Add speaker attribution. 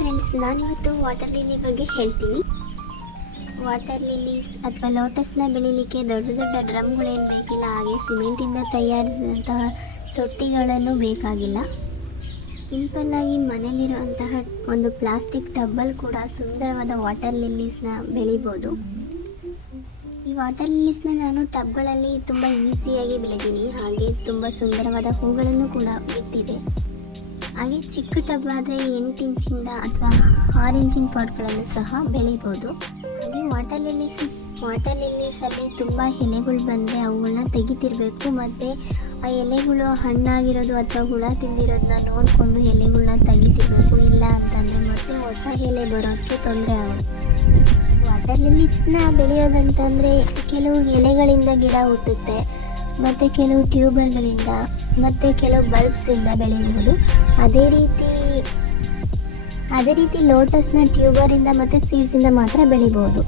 Speaker 1: Friends ನಾನಿವತ್ತು water lily ಬಗ್ಗೆ ಹೇಳ್ತೀನಿ. ವಾಟರ್ ಲಿಲೀಸ್ ಅಥವಾ ಲೋಟಸ್ನ ಬೆಳೀಲಿಕ್ಕೆ ದೊಡ್ಡ ದೊಡ್ಡ ಡ್ರಮ್ಗಳೇನು ಬೇಕಿಲ್ಲ, ಹಾಗೆ ಸಿಮೆಂಟಿಂದ ತಯಾರಿಸಿದಂತಹ ತೊಟ್ಟಿಗಳನ್ನು ಬೇಕಾಗಿಲ್ಲ. ಸಿಂಪಲ್ಲಾಗಿ ಮನೆಯಲ್ಲಿರುವಂತಹ ಒಂದು ಪ್ಲಾಸ್ಟಿಕ್ ಟಬ್ಬಲ್ಲಿ ಕೂಡ ಸುಂದರವಾದ ವಾಟರ್ ಲಿಲ್ಲೀಸ್ನ ಬೆಳಿಬೋದು. ಈ ವಾಟರ್ ಲಿಲ್ಲೀಸ್ನ ನಾನು ಟಬ್ಗಳಲ್ಲಿ ತುಂಬ ಈಸಿಯಾಗಿ ಬೆಳೆದೀನಿ ಹಾಗೆ ತುಂಬ ಸುಂದರವಾದ ಹೂಗಳನ್ನು ಕೂಡ ಚಿಕ್ಕ ಟಬ್ ಆದರೆ ಎಂಟು ಇಂಚಿಂದ ಅಥವಾ ಆರು ಇಂಚಿನ ಪಾಟ್ಗಳನ್ನು ಸಹ ಬೆಳಿಬೋದು. ಹಾಗೆ ವಾಟರ್ ಲಿಲ್ಲೀಸ್ ವಾಟರ್ ಲಿಲ್ಲೀಸಲ್ಲಿ ತುಂಬ ಎಲೆಗಳು ಬಂದರೆ ಅವುಗಳನ್ನ ತೆಗಿತಿರ್ಬೇಕು. ಮತ್ತು ಆ ಎಲೆಗಳು ಹಣ್ಣಾಗಿರೋದು ಅಥವಾ ಹುಳ ತಿಂದಿರೋದನ್ನ ನೋಡಿಕೊಂಡು ಎಲೆಗಳನ್ನ ತೆಗಿತಿರ್ಬೇಕು. ಇಲ್ಲ ಅಂತಂದರೆ ಮತ್ತೆ ಹೊಸ ಎಲೆ ಬರೋದಕ್ಕೆ ತೊಂದರೆ ಆಗುತ್ತೆ ವಾಟರ್ ಲಿಲ್ಲೀಸ್ನ ಬೆಳೆಯೋದಂತಂದರೆ ಕೆಲವು ಎಲೆಗಳಿಂದ ಗಿಡ ಹುಟ್ಟುತ್ತೆ. ಮತ್ತು ಕೆಲವು ಟ್ಯೂಬರ್ಗಳಿಂದ, ಮತ್ತು ಕೆಲವು ಬಲ್ಬ್ಸಿಂದ ಬೆಳೆಯಬಹುದು ಅದೇ ರೀತಿ ಅದೇ ರೀತಿ ಲೋಟಸ್ನ ಟ್ಯೂಬರಿಂದ ಮತ್ತು ಸೀಡ್ಸಿಂದ ಮಾತ್ರ ಬೆಳಿಬೋದು.